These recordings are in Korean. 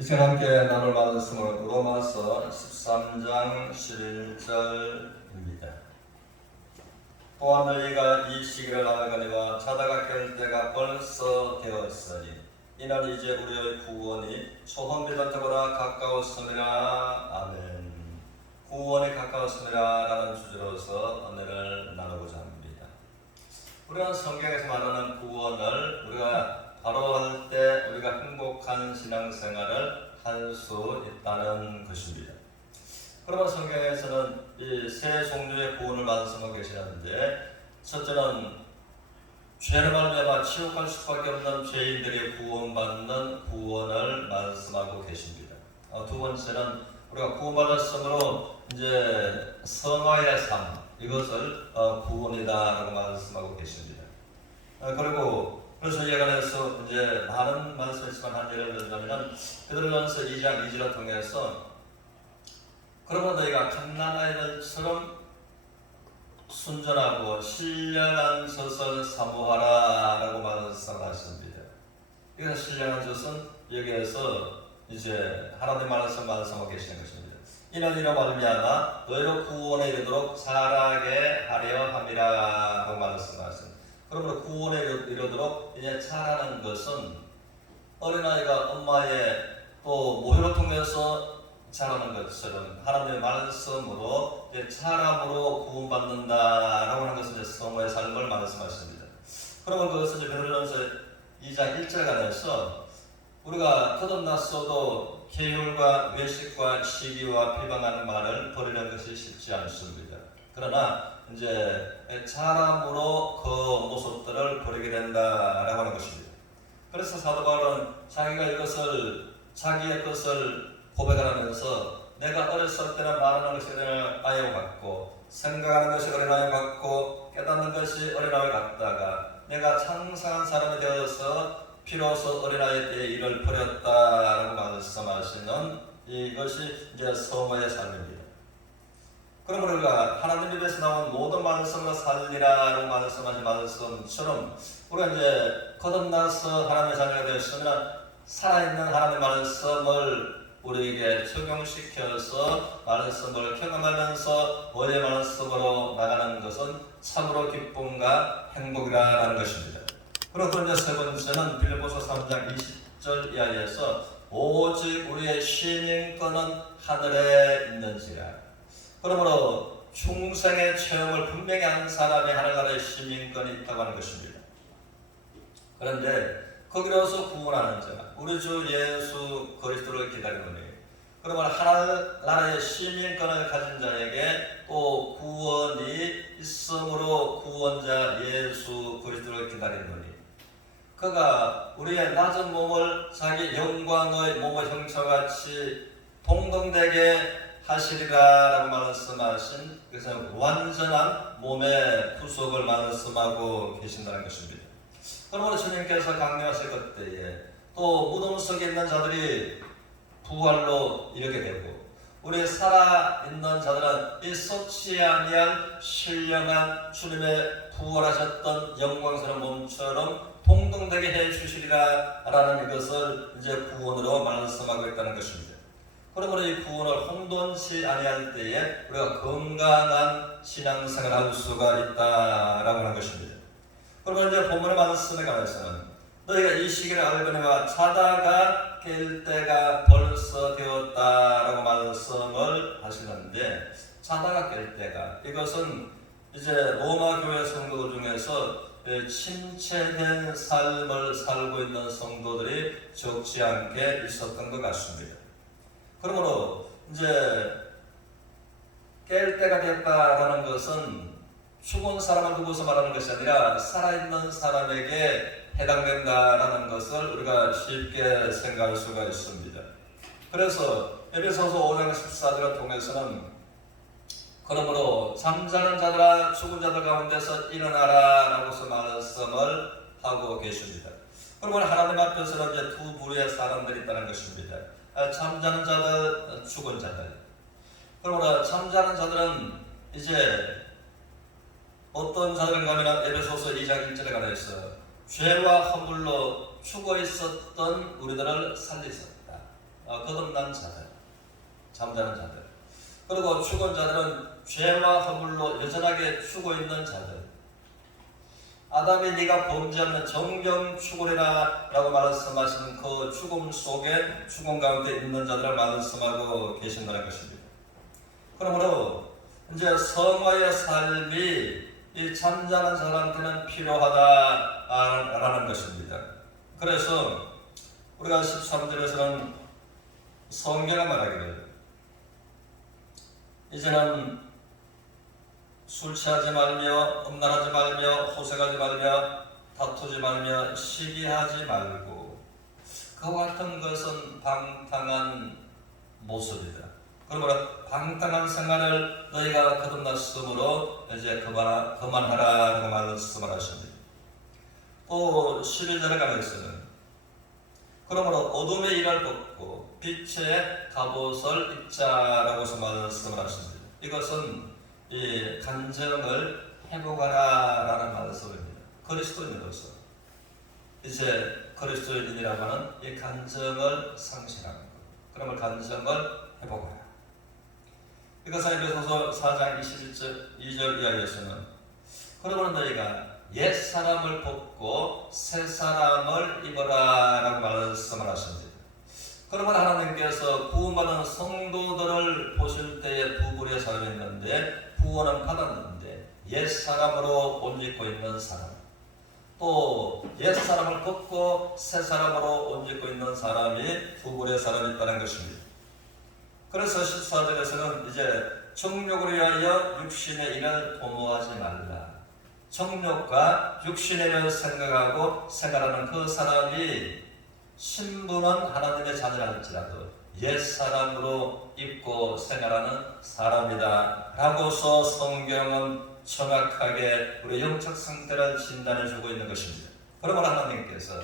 이 시간 함께 나눌 말씀은 로마서 13장 11절입니다. 또한 너희가 이 시기를 알거니와 자다가 깰 때가 벌써 되었으니 이는 이제 우리의 구원이 소금 비단때보다 가까웠음이라. 아멘. 구원이 가까웠음이라 라는 주제로서 은혜를 나누고자 합니다. 우리는 성경에서 말하는 구원을 우리가 바로 할 때 우리가 행복한 신앙생활을 할 수 있다는 것입니다. 그러면 성경에서는 이 세 종류의 구원을 말씀하고 계시는데, 첫째는 죄를 말미암아 지옥 갈 수밖에 없는 죄인들이 구원받는 구원을 말씀하고 계십니다. 두 번째는 우리가 구원받았으므로 이제 성화의 삶, 이것을 구원이다라고 말씀하고 계십니다. 그래서 이 시간에서 이제 많은 말씀이지만 한 예를 들자면 베드로전서 2장 2절을 통해서 그러면 너희가 갓난아이들처럼 순전하고 신령한 젖을 사모하라 라고 말씀하십니다. 그래서 신령한 젖은 여기에서 이제 하나님 말씀하고 계시는 것입니다. 이는 이로 말미암아 너희로 구원에 이르도록 자라게 하려 함이라 라고 말씀하십니다. 그러므로 구원에 이르도록 이제 자라는 것은 어린아이가 엄마의 또 모유를 통해서 자라는 것처럼 하나님의 말씀으로 이제 자람으로 구원받는다라고 하는 것은 이제 성화의 삶을 말씀하십니다. 그러면 그것은 이제 베드로전서 2장 1절간에서 우리가 거듭났어도 계율과 외식과 시기와 비방하는 말을 버리는 것이 쉽지 않습니다. 그러나 이제 사람으로 그 모습들을 버리게 된다라고 하는 것입니다. 그래서 사도 바울은 자기의 것을 고백하면서 내가 어렸을 때는 말하는 것이 어린아이 같고 생각하는 것이 어린아이 같고 깨닫는 것이 어린아이 같다가 내가 창성한 사람이 되어서 비로소 어린아이의 일을 버렸다라고 말씀하시는 이것이 이제 성화의 삶입니다. 그러므로 우리가 하나님 입에서 나온 모든 말씀을 살리라고 말씀하신 말씀처럼 우리가 이제 거듭나서 하나님의 자녀가 되었으면 살아있는 하나님의 말씀을 우리에게 적용시켜서 말씀을 경험하면서 원의 말씀으로 나가는 것은 참으로 기쁨과 행복이라는 것입니다. 그리고 이제 세 번째는 빌립보서 3장 20절 이하에서 오직 우리의 시민권은 하늘에 있는지라. 그러므로 충성의 체험을 분명히 한 사람이 하늘나라의 시민권이 있다고 하는 것입니다. 그런데 거기로서 구원하는 자, 우리 주 예수 그리스도를 기다리노니, 그러면 하늘나라의 시민권을 가진 자에게 또 구원이 있으므로 구원자 예수 그리스도를 기다리노니, 그가 우리의 낮은 몸을 자기 영광의 몸의 형체같이 동등되게 하시리라라고 말씀하신 그래서 완전한 몸의 구속을 말씀하고 계신다는 것입니다. 그러므로 주님께서 강림하실 그때에 또 무덤 속에 있는 자들이 부활로 이르게 되고 우리 살아있는 자들은 이 썩지 아니한 신령한 주님의 부활하셨던 영광스러운 몸처럼 동등되게 해주시리라 라는 이것을 이제 구원으로 말씀하고 있다는 것입니다. 그러므로 이 구원을 혼돈치 아니할 때에 우리가 건강한 신앙생활을 할 수가 있다라고 하는 것입니다. 그러면 이제 본문의 말씀에 관해서는 너희가 이 시기를 알거니와 자다가 깰 때가 벌써 되었다라고 말씀을 하시는데, 자다가 깰 때가 이것은 이제 로마 교회 성도들 중에서 침체된 삶을 살고 있는 성도들이 적지 않게 있었던 것 같습니다. 그러므로 이제 깰 때가 됐다라는 것은 죽은 사람을 두고서 말하는 것이 아니라 살아있는 사람에게 해당된다라는 것을 우리가 쉽게 생각할 수가 있습니다. 그래서 에베소서 5장 14절을 통해서는 그러므로 잠자는 자들아 죽은 자들 가운데서 일어나라 라고서 말씀을 하고 계십니다. 그러면 하나님 앞에서는 이제 두 부류의 사람들이 있다는 것입니다. 잠자는 자들, 죽은 자들. 그러므로 잠자는 자들은 이제 어떤 자들인가 하면 에베소서 2장 1절에 관해서 죄와 허물로 죽어 있었던 우리들을 살리셨다. 거듭난 자들, 잠자는 자들, 그리고 죽은 자들은 죄와 허물로 여전하게 죽어 있는 자들. 아담이 네가 범죄하면 정령 죽으리라 라고 말씀하시는 그 죽음 속에 죽음 가운데 있는 자들을 말씀하고 계신다는 것입니다. 그러므로 이제 성화의 삶이 이 잠자는 사람한테는 필요하다라는 것입니다. 그래서 우리가 13절에서는 성경이 말하기를 이제는 술 취하지 말며 음란하지 말며 호색하지 말며 다투지 말며 시기하지 말고 그와 같은 것은 방탕한 모습이다. 그러므로 방탕한 생활을 너희가 거듭났으므로 이제 그만하라라고 말씀을 하십니다. 또 11절에 가면서는 그러므로 어둠의 일을 벗고 빛의 갑옷을 입자라고 해서 말씀을 하십니다. 이것은 이 간정을 회복하라라는 말씀입니다. 그리스도인으로서 이제 그리스도인이라고 하는 이 간정을 상실하는 것. 그러면 간정을 회복하라. 이것은 에베소서 4장 22절 이하에서는 그러면 너희가 옛 사람을 벗고 새 사람을 입어라라고 말씀을 하십니다. 그러면 하나님께서 구원받은 성도들을 보실 때에 두 부류의 사람이 있는데 구원은 받았는데 옛 사람으로 옷 입고 있는 사람, 또 옛 사람을 벗고 새 사람으로 옷 입고 있는 사람이 두 부류의 사람이 있다는 것입니다. 그래서 14절에서는 이제 정욕을 위하여 육신의 일을 도모하지 말라. 정욕과 육신의 일을 생각하고 생활하는 그 사람이 신분은 하나님의 자녀랄지라도 옛사람으로 입고 생활하는 사람이다 라고서 성경은 정확하게 우리 영적 상태를 진단해주고 있는 것입니다. 그러므로 하나님께서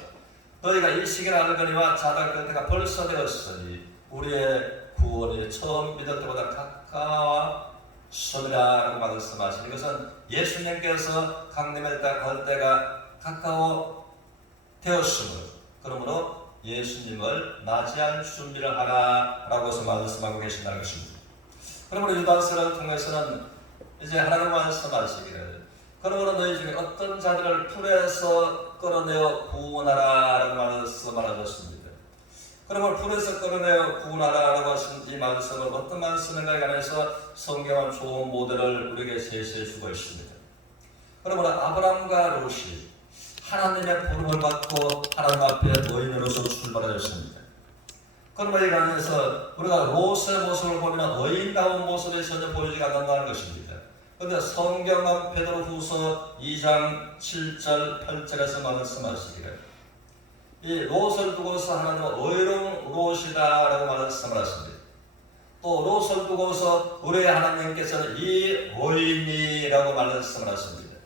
너희가 이 시기를 알거니와 자랄 때가 벌써 되었으니 우리의 구원이 처음 믿을 때보다 가까웠으리라고 말씀하시니 이것은 예수님께서 강림할 때 갈 때가 가까워 되었으므로 그러므로 예수님을 맞이할 준비를 하라라고 해서 말씀하고 계신다는 것입니다. 그러므로 유다서를 통해서는 이제 하나님 말씀하시기를 그러므로 너희 중에 어떤 자들을 풀에서 끌어내어 구원하라라고 말씀하셨습니다. 그러므로 풀에서 끌어내어 구원하라라고 하신 이 말씀은 어떤 말씀인가에 관해서 성경은 좋은 모델을 우리에게 제시해 주고 있습니다. 그러므로 아브라함과 롯이 하나님의 부름을 받고 하나님 앞에 의인으로서 출발하였습니다. 그러므로 이 관해서 우리가 롯의 모습을 보면 의인다운 모습이 전혀 보이지 않는다는 것입니다. 그런데 성경은 베드로후서 2장 7절 8절에서 말씀하시기를 이 롯을 두고서 하나님은 의로운 롯이다라고 말씀을 하십니다. 또 롯을 두고서 우리 하나님께서는 이 의인이라고 말씀을 하십니다.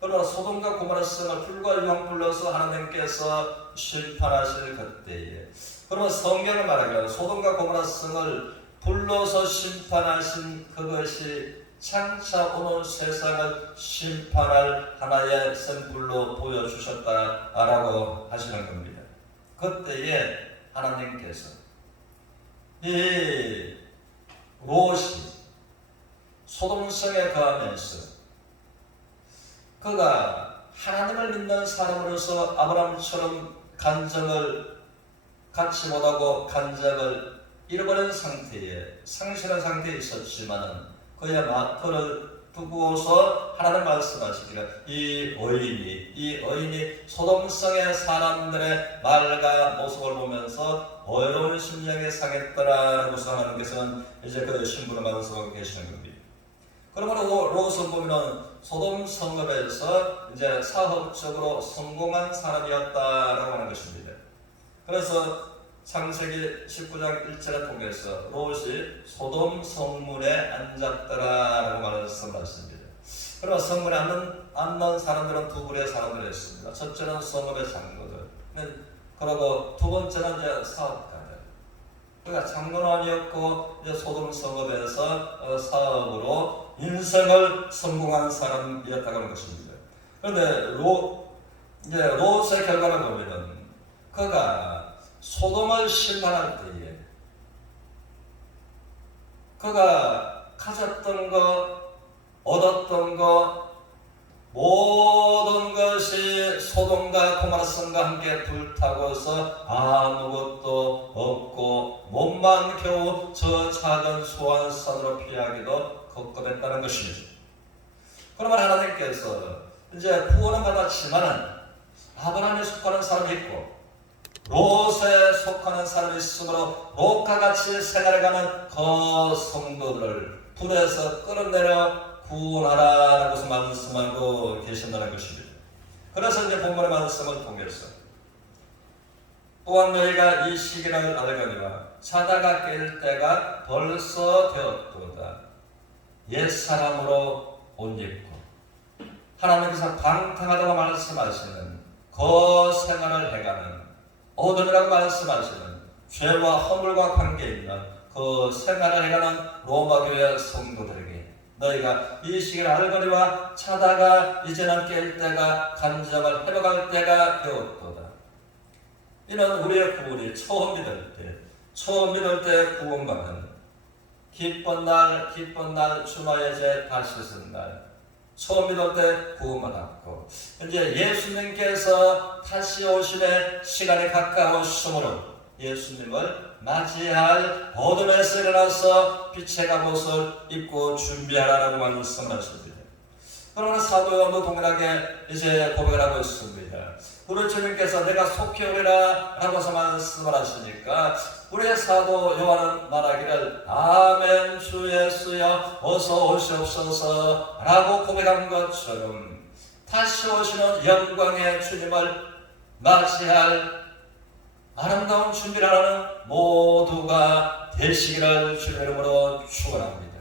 그러나 소돔과 고모라 성을 불과 유황 불러서 하나님께서 심판하실 그때에 그러면 성경을 말하기를 소돔과 고모라 성을 불러서 심판하신 그것이 장차 오는 세상을 심판할 하나의 샘플로 보여주셨다라고 하시는 겁니다. 그때에 하나님께서 이 롯이 소돔성에 거하면서 그가 하나님을 믿는 사람으로서 아브라함처럼 간정을 갖지 못하고 간정을 잃어버린 상태에 상실한 상태에 있었지만 그의 마음을 두고서 하나님 말씀하시기를 이 의인이 소돔성의 사람들의 말과 모습을 보면서 어려운 심령에 상했더라라고 하나님께서는 이제 그 신부를 말씀하고 계시는 겁니다. 그러므로 롯은 보면 소돔 성읍에서 이제 사업적으로 성공한 사람이었다라고 하는 것입니다. 그래서 창세기 19장 1절을 통해서 롯이 소돔 성문에 앉았더라라고 말씀하십니다. 그러나 성문에 앉는 사람들은 두 부류의 사람들이었습니다. 첫째는 성읍의 장로들, 그리고 두 번째는 이제 사업가들. 그러니까 장로는 아니었고 이제 소돔 성읍에서 사업으로 인생을 성공한 사람이었다고 하는 것입니다. 그런데 롯의 결과를 보면은 그가 소돔을 심판할 때에 그가 가졌던 것, 얻었던 것, 모든 것이 소돔과 고모라 성과 함께 불타고서 아무것도 없고 몸만 겨우 저 작은 소환산으로 피하기도 겁겁했다는 것입니다. 그러면 하나님께서 이제 구원은 받았지만은 아브라함에 속하는 사람이 있고 롯에 속하는 사람이 있으므로 롯과 같이 생활해가는 그 성도들을 불에서 끌어내려 구원하라라고 말씀하고 계신다는 것입니다. 그래서 이제 본문의 말씀을 통해서 또한 너희가 이 시기를 알거니와 자다가 깰 때가 벌써 되었도다. 옛사람으로 옷 입고 하나님께서 방탕하다고 말씀하시는 그 생활을 해가는 어둠이라고 말씀하시는 죄와 허물과 관계있는 그 생활을 해가는 로마교회 성도들에게 너희가 이 시기를 알거니와 자다가 이제는 깰 때가 간정을 회복할 때가 되었도다. 이는 우리의 구원이 처음 믿을 때 구원받은 기쁜 날 주마의 죄 다 씻은 날 처음 믿을 때 구원받았고 이제 예수님께서 다시 오심의 시간이 가까우시므로 예수님을 맞이할 어둠에서 일어나서 빛의 갑옷을 입고 준비하라고 말씀하십니다. 그러나 사도 요한도 동일하게 이제 고백을 하고 있습니다. 우리 주님께서 내가 속히 오리라 라고서 말씀을 하시니까 우리의 사도 요한은 말하기를 아멘 주 예수여 어서 오시옵소서 라고 고백한 것처럼 다시 오시는 영광의 주님을 맞이할 아름다운 준비를 하는 모두가 되시기를 주의 이름으로 축원합니다.